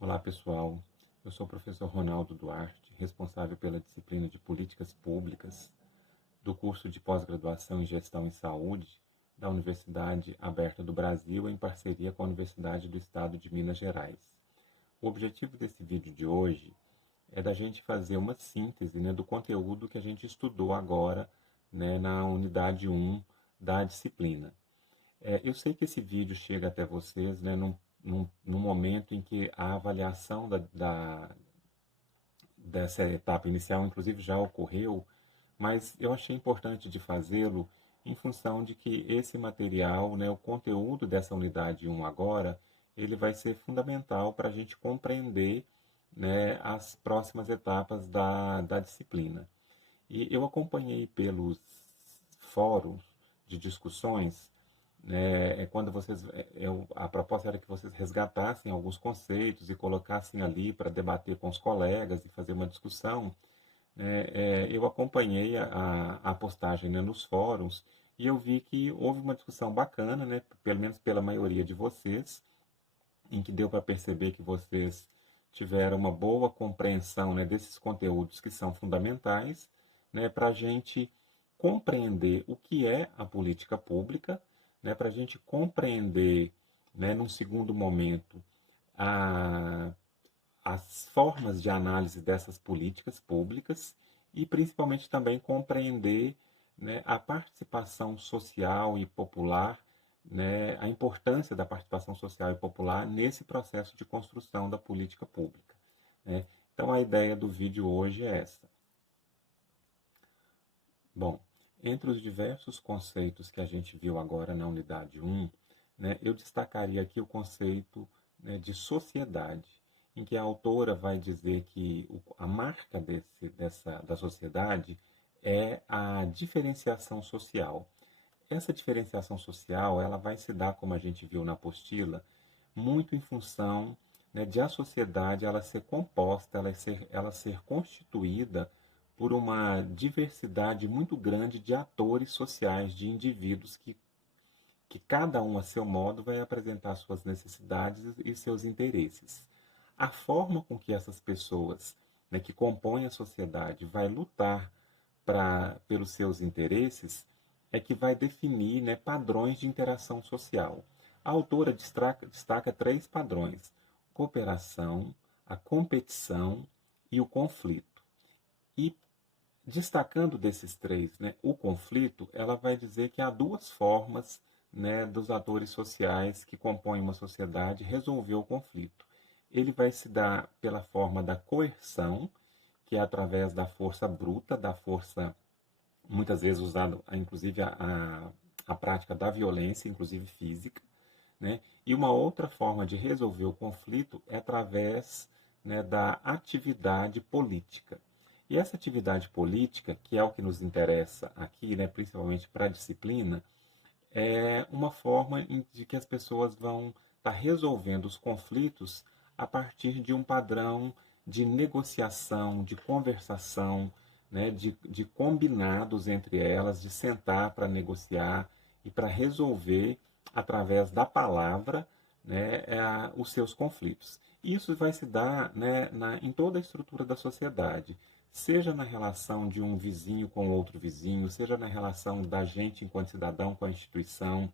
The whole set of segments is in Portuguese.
Olá, pessoal. Eu sou o professor Ronaldo Duarte, responsável pela disciplina de Políticas Públicas do curso de pós-graduação em Gestão em Saúde da Universidade Aberta do Brasil, em parceria com a Universidade do Estado de Minas Gerais. O objetivo desse vídeo de hoje é da gente fazer uma síntese, do conteúdo que a gente estudou agora, na unidade 1 da disciplina. Eu sei que esse vídeo chega até vocês, num momento em que a avaliação dessa etapa inicial, inclusive, já ocorreu, mas eu achei importante de fazê-lo em função de que esse material, o conteúdo dessa unidade 1 agora, ele vai ser fundamental para a gente compreender, as próximas etapas da disciplina. E eu acompanhei pelos fóruns de discussões, quando a proposta era que vocês resgatassem alguns conceitos e colocassem ali para debater com os colegas e fazer uma discussão. Eu acompanhei a postagem, nos fóruns, e eu vi que houve uma discussão bacana, pelo menos pela maioria de vocês, em que deu para perceber que vocês tiveram uma boa compreensão, desses conteúdos que são fundamentais, para a gente compreender o que é a política pública, para a gente compreender, num segundo momento, a, as formas de análise dessas políticas públicas e principalmente também compreender, a participação social e popular, a importância da participação social e popular nesse processo de construção da política pública, né? Então a ideia do vídeo hoje é essa. Bom, entre os diversos conceitos que a gente viu agora na unidade 1, eu destacaria aqui o conceito, de sociedade, em que a autora vai dizer que a marca da sociedade é a diferenciação social. Essa diferenciação social, ela vai se dar, como a gente viu na apostila, muito em função, de a sociedade ela ser composta, ela ser constituída por uma diversidade muito grande de atores sociais, de indivíduos que cada um a seu modo vai apresentar suas necessidades e seus interesses. A forma com que essas pessoas, que compõem a sociedade, vai lutar pelos seus interesses é que vai definir, padrões de interação social. A autora destaca três padrões: cooperação, a competição e o conflito. E destacando desses três, o conflito, ela vai dizer que há duas formas, dos atores sociais que compõem uma sociedade resolver o conflito. Ele vai se dar pela forma da coerção, que é através da força bruta, da força muitas vezes usada, inclusive a prática da violência, inclusive física, E uma outra forma de resolver o conflito é através, da atividade política. E essa atividade política, que é o que nos interessa aqui, principalmente para a disciplina, é uma forma de que as pessoas vão estar resolvendo os conflitos a partir de um padrão de negociação, de conversação, de combinados entre elas, de sentar para negociar e para resolver, através da palavra, os seus conflitos. Isso vai se dar, em toda a estrutura da sociedade, seja na relação de um vizinho com outro vizinho, seja na relação da gente enquanto cidadão com a instituição,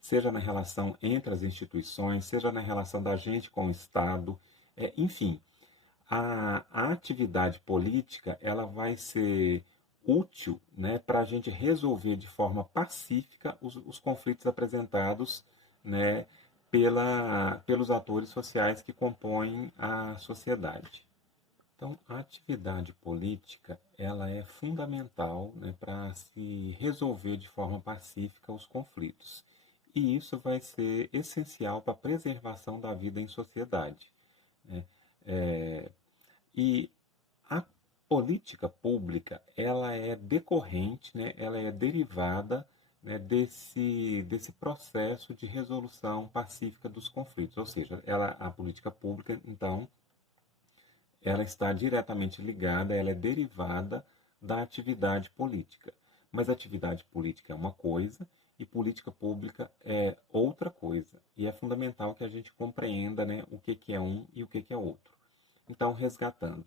seja na relação entre as instituições, seja na relação da gente com o Estado, enfim. A atividade política ela vai ser útil, para a gente resolver de forma pacífica os conflitos apresentados, pelos atores sociais que compõem a sociedade. Então, a atividade política ela é fundamental, para se resolver de forma pacífica os conflitos. E isso vai ser essencial para a preservação da vida em sociedade, né? E a política pública ela é decorrente, ela é derivada, desse processo de resolução pacífica dos conflitos. Ou seja, a política pública, então, ela está diretamente ligada, ela é derivada da atividade política. Mas a atividade política é uma coisa e política pública é outra coisa. E é fundamental que a gente compreenda, né, o que, que é um e o que, que é outro. Então, resgatando,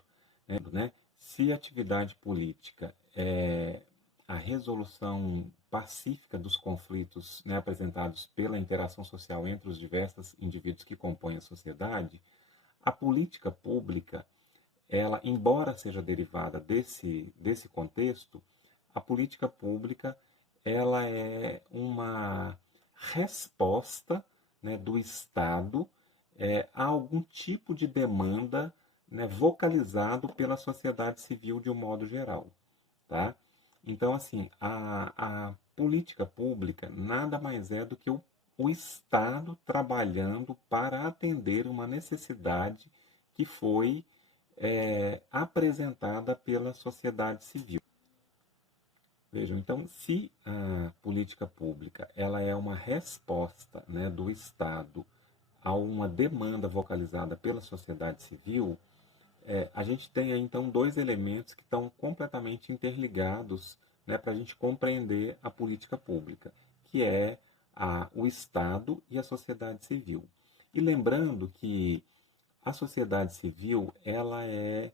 né, se a atividade política é a resolução pacífica dos conflitos, né, apresentados pela interação social entre os diversos indivíduos que compõem a sociedade, a política pública, ela, embora seja derivada desse contexto, a política pública ela é uma resposta, né, do Estado a algum tipo de demanda, né, vocalizado pela sociedade civil de um modo geral. Tá? Então, assim, a política pública nada mais é do que o Estado trabalhando para atender uma necessidade que foi apresentada pela sociedade civil. Vejam, então, se a política pública ela é uma resposta, né, do Estado a uma demanda vocalizada pela sociedade civil, a gente tem aí, então, dois elementos que estão completamente interligados, né, para a gente compreender a política pública, que é o Estado e a sociedade civil. E lembrando que a sociedade civil ela é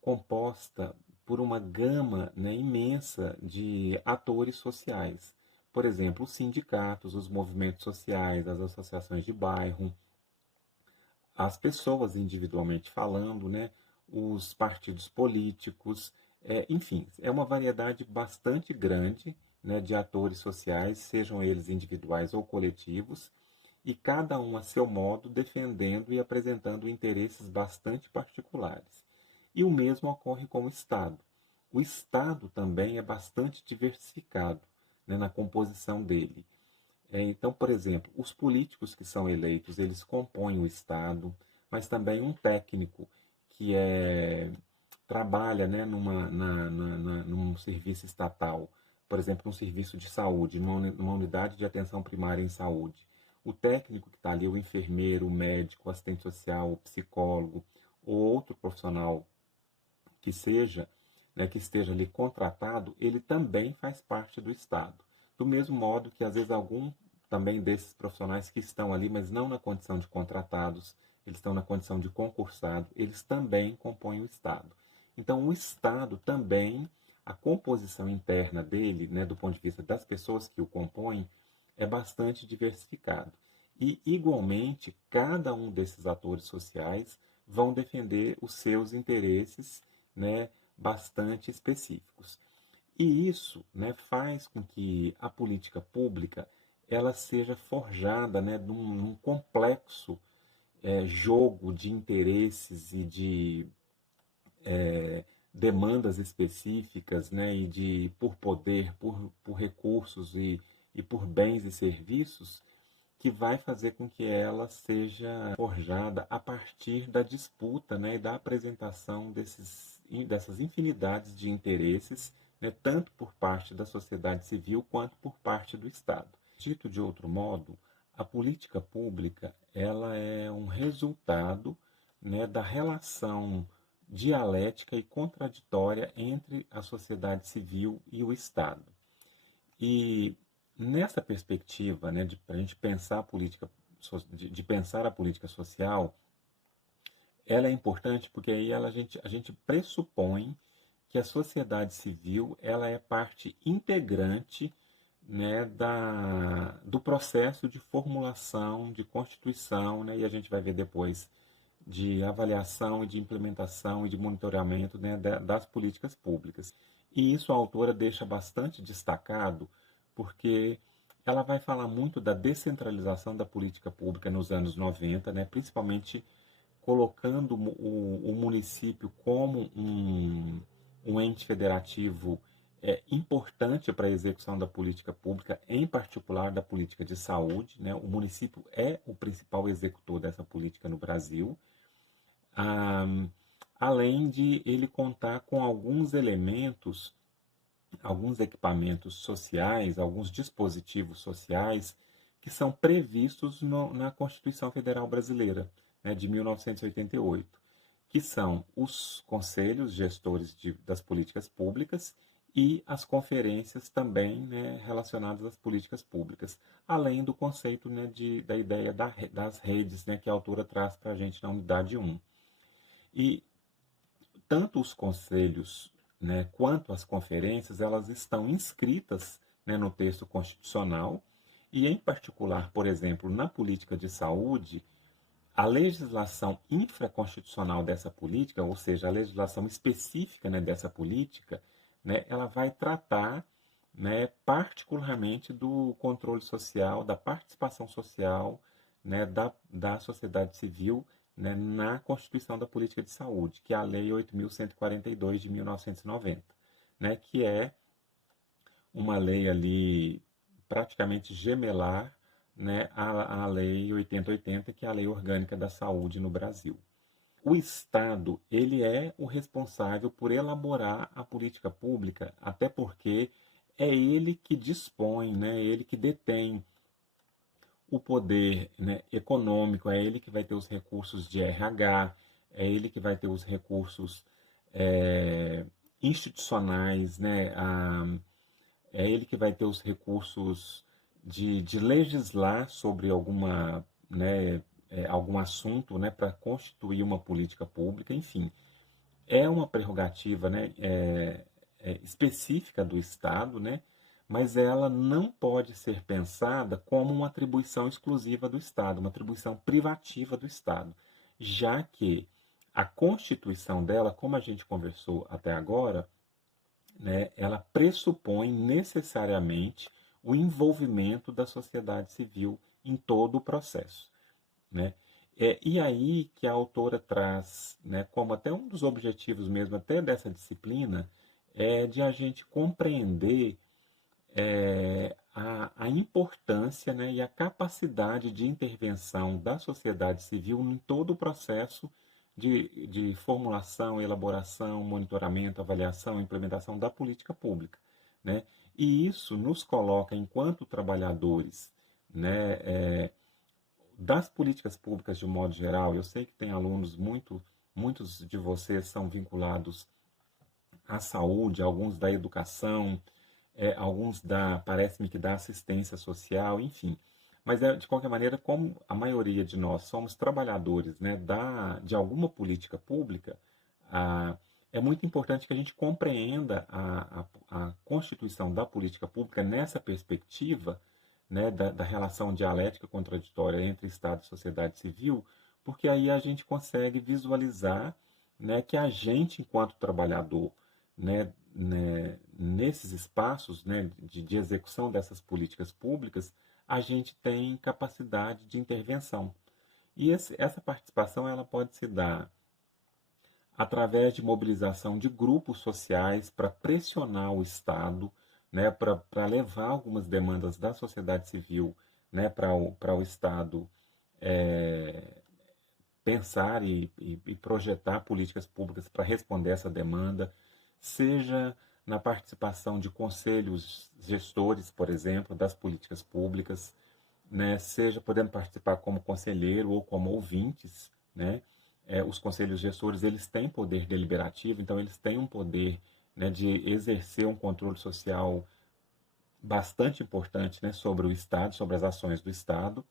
composta por uma gama, né, imensa de atores sociais. Por exemplo, os sindicatos, os movimentos sociais, as associações de bairro, as pessoas individualmente falando, né, os partidos políticos, enfim, é uma variedade bastante grande, né, de atores sociais, sejam eles individuais ou coletivos, e cada um a seu modo defendendo e apresentando interesses bastante particulares. E o mesmo ocorre com o Estado. O Estado também é bastante diversificado, né, na composição dele. Então, por exemplo, os políticos que são eleitos, eles compõem o Estado, mas também um técnico que trabalha, né, num serviço estatal, por exemplo, um serviço de saúde, numa unidade de atenção primária em saúde. O técnico que está ali, o enfermeiro, o médico, o assistente social, o psicólogo, ou outro profissional que seja, né, que esteja ali contratado, ele também faz parte do Estado. Do mesmo modo que, às vezes, algum também desses profissionais que estão ali, mas não na condição de contratados, eles estão na condição de concursado, eles também compõem o Estado. Então, o Estado também, a composição interna dele, né, do ponto de vista das pessoas que o compõem, é bastante diversificado. E, igualmente, cada um desses atores sociais vão defender os seus interesses, né, bastante específicos. E isso, né, faz com que a política pública ela seja forjada, né, num complexo jogo de interesses e de demandas específicas, né, e por poder, por recursos e por bens e serviços, que vai fazer com que ela seja forjada a partir da disputa, né, e da apresentação dessas infinidades de interesses, né, tanto por parte da sociedade civil quanto por parte do Estado. Dito de outro modo, a política pública ela é um resultado, né, da relação dialética e contraditória entre a sociedade civil e o Estado. E nessa perspectiva, né, de a gente pensar a política, de pensar a política social, ela é importante porque aí a gente pressupõe que a sociedade civil ela é parte integrante, né, do processo de formulação de constituição, né, e a gente vai ver depois de avaliação e de implementação e de monitoramento, né, das políticas públicas. E isso a autora deixa bastante destacado porque ela vai falar muito da descentralização da política pública nos anos 90, né, principalmente colocando o município como um ente federativo importante para a execução da política pública, em particular da política de saúde. Né? O município é o principal executor dessa política no Brasil, além de ele contar com alguns elementos, alguns equipamentos sociais, alguns dispositivos sociais que são previstos na Constituição Federal Brasileira, né, de 1988, que são os conselhos gestores das políticas públicas e as conferências também, né, relacionadas às políticas públicas, além do conceito, né, da ideia das redes, né, que a autora traz para a gente na unidade 1. E tanto os conselhos, né, quanto as conferências, elas estão inscritas, né, no texto constitucional e, em particular, por exemplo, na política de saúde, a legislação infraconstitucional dessa política, ou seja, a legislação específica, né, dessa política, né, ela vai tratar, né, particularmente do controle social, da participação social, né, da sociedade civil, né, na Constituição da Política de Saúde, que é a Lei 8.142 de 1990, né, que é uma lei ali praticamente gemelar, né, à Lei 8080, que é a Lei Orgânica da Saúde no Brasil. O Estado, ele é o responsável por elaborar a política pública, até porque é ele que dispõe, né, ele que detém o poder, né, econômico, é ele que vai ter os recursos de RH, é ele que vai ter os recursos é, institucionais, né, é ele que vai ter os recursos de legislar sobre alguma, né, algum assunto, né, para constituir uma política pública, enfim. É uma prerrogativa, né, específica do Estado, né, mas ela não pode ser pensada como uma atribuição exclusiva do Estado, uma atribuição privativa do Estado, já que a constituição dela, como a gente conversou até agora, né, ela pressupõe necessariamente o envolvimento da sociedade civil em todo o processo, né? E aí que a autora traz, né, como até um dos objetivos mesmo até dessa disciplina, é de a gente compreender a importância, né, e a capacidade de intervenção da sociedade civil em todo o processo de formulação, elaboração, monitoramento, avaliação, implementação da política pública, né? E isso nos coloca, enquanto trabalhadores, né, das políticas públicas de um modo geral. Eu sei que tem alunos, muitos de vocês são vinculados à saúde, alguns da educação, alguns parece-me que da assistência social, enfim. Mas, de qualquer maneira, como a maioria de nós somos trabalhadores, né, de alguma política pública, ah, é muito importante que a gente compreenda a constituição da política pública nessa perspectiva, né, da relação dialética contraditória entre Estado e sociedade civil, porque aí a gente consegue visualizar, né, que a gente, enquanto trabalhador, nesses espaços, né, de execução dessas políticas públicas, a gente tem capacidade de intervenção. E essa participação ela pode se dar através de mobilização de grupos sociais para pressionar o Estado, né, para levar algumas demandas da sociedade civil, né, para o Estado pensar e projetar políticas públicas para responder essa demanda, seja na participação de conselhos gestores, por exemplo, das políticas públicas, né, seja podendo participar como conselheiro ou como ouvintes, né? Os conselhos gestores eles têm poder deliberativo, então eles têm um poder, né, de exercer um controle social bastante importante, né, sobre o Estado, sobre as ações do Estado.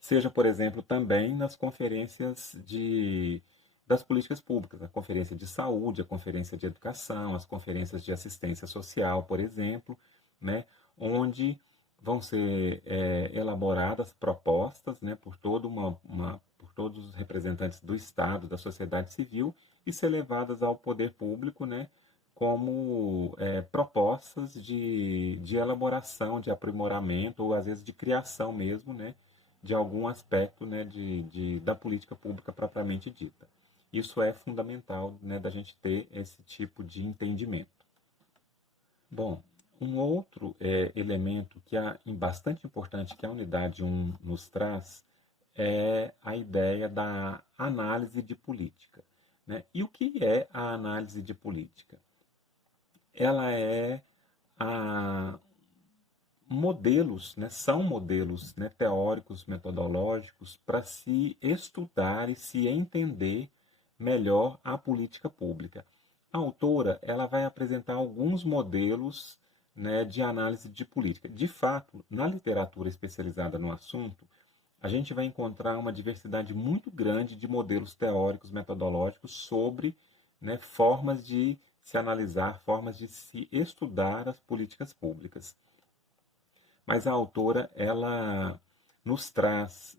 Seja, por exemplo, também nas conferências das políticas públicas, a conferência de saúde, a conferência de educação, as conferências de assistência social, por exemplo, né, onde vão ser elaboradas propostas, né, por todos os representantes do Estado, da sociedade civil, e ser levadas ao poder público, né, como propostas de elaboração, de aprimoramento, ou às vezes de criação mesmo, né, de algum aspecto, né, da política pública propriamente dita. Isso é fundamental, né, da gente ter esse tipo de entendimento. Bom, um outro elemento que é bastante importante que a unidade 1 nos traz é a ideia da análise de política, né? E o que é a análise de política? Ela é a modelos, né, são modelos, né, teóricos, metodológicos para se estudar e se entender melhor a política pública. A autora ela vai apresentar alguns modelos, né, de análise de política. De fato, na literatura especializada no assunto, a gente vai encontrar uma diversidade muito grande de modelos teóricos, metodológicos sobre, né, formas de se analisar, formas de se estudar as políticas públicas. Mas a autora ela nos traz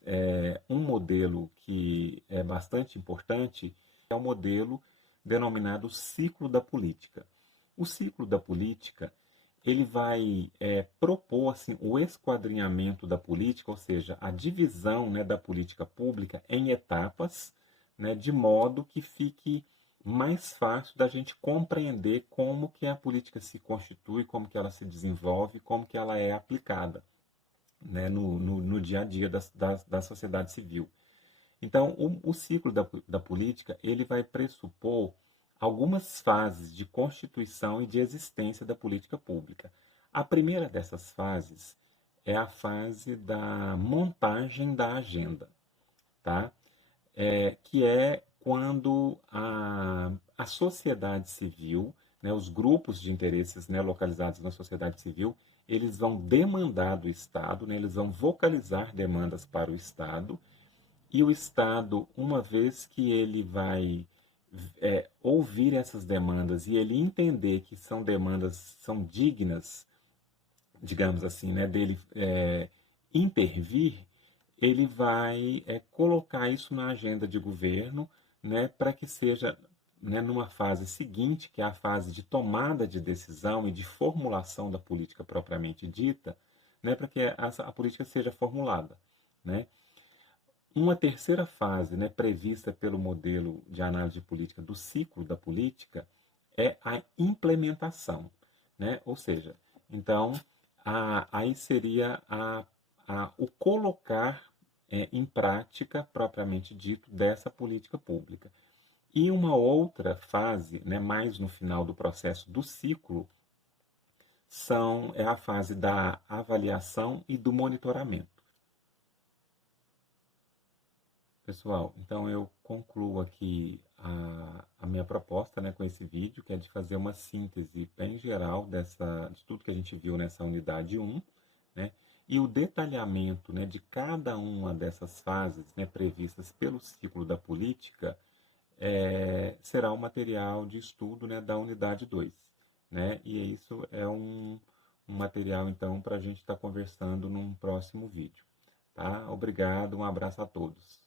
um modelo que é bastante importante, é o modelo denominado ciclo da política. O ciclo da política ele vai propor assim, o esquadrinhamento da política, ou seja, a divisão, né, da política pública em etapas, né, de modo que fique mais fácil da gente compreender como que a política se constitui, como que ela se desenvolve, como que ela é aplicada, né, no dia a dia da sociedade civil. Então, o ciclo da política ele vai pressupor algumas fases de constituição e de existência da política pública. A primeira dessas fases é a fase da montagem da agenda, tá? Que é quando a sociedade civil, né, os grupos de interesses, né, localizados na sociedade civil, eles vão demandar do Estado, né, eles vão vocalizar demandas para o Estado, e o Estado, uma vez que ele vai ouvir essas demandas e ele entender que são demandas, são dignas, digamos assim, né, dele intervir, ele vai colocar isso na agenda de governo, né, para que seja, né, numa fase seguinte, que é a fase de tomada de decisão e de formulação da política propriamente dita, né, para que a política seja formulada, né? Uma terceira fase, né, prevista pelo modelo de análise de política do ciclo da política é a implementação, né? Ou seja, então aí seria o colocar em prática propriamente dito dessa política pública. E uma outra fase, né, mais no final do processo do ciclo, é a fase da avaliação e do monitoramento. Pessoal, então eu concluo aqui a minha proposta, né, com esse vídeo, que é de fazer uma síntese bem geral de tudo que a gente viu nessa unidade 1, né, e o detalhamento, né, de cada uma dessas fases, né, previstas pelo ciclo da política será um material de estudo, né, da unidade 2. Né, e isso é um material, então, para a gente estar conversando num próximo vídeo. Tá? Obrigado, um abraço a todos.